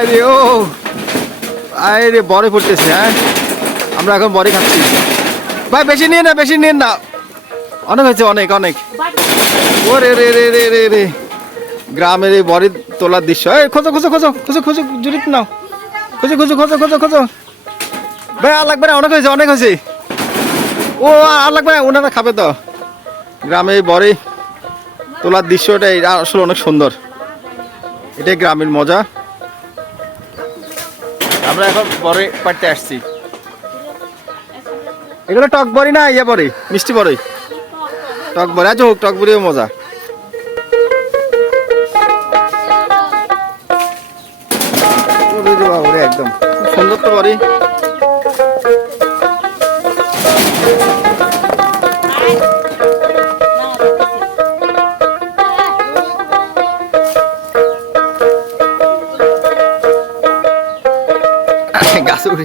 আরে ও। আরে বরে পড়তেছে হ্যাঁ? আমরা এখন বরে খাচ্ছি। ভাই, বেশি নিয়ে না, বেশি নিন না। অনেক হয়েছে, অনেক অনেক। ও রে রে রে রে রে রে। গ্রামের এই বরে তোলার দৃশ্য। এই, খোঁজো খোঁজো খোঁজো খোঁজো খোঁজো জুড়িত নাও। খোঁজো খোঁজো খোঁজো খোঁজো খোঁজো। ভাই, আর লাগবে না, অনেক হয়েছে অনেক হয়েছে। ও, আর লাগবে না ওনারা খাবে তো। গ্রামে বরে তোলার দৃশ্যটা এটা আসলে অনেক সুন্দর। এটাই গ্রামের মজা। আমরা এখন বরে পাড়তে আসছি। এগুলো টক বড়ি না ইয়ে বড়ি, মিষ্টি বড়ি। টক বড়ি আচ্ছা হোক, টক বড়িও মজা। একদম। সুন্দর তো বড়ি। Gasuri.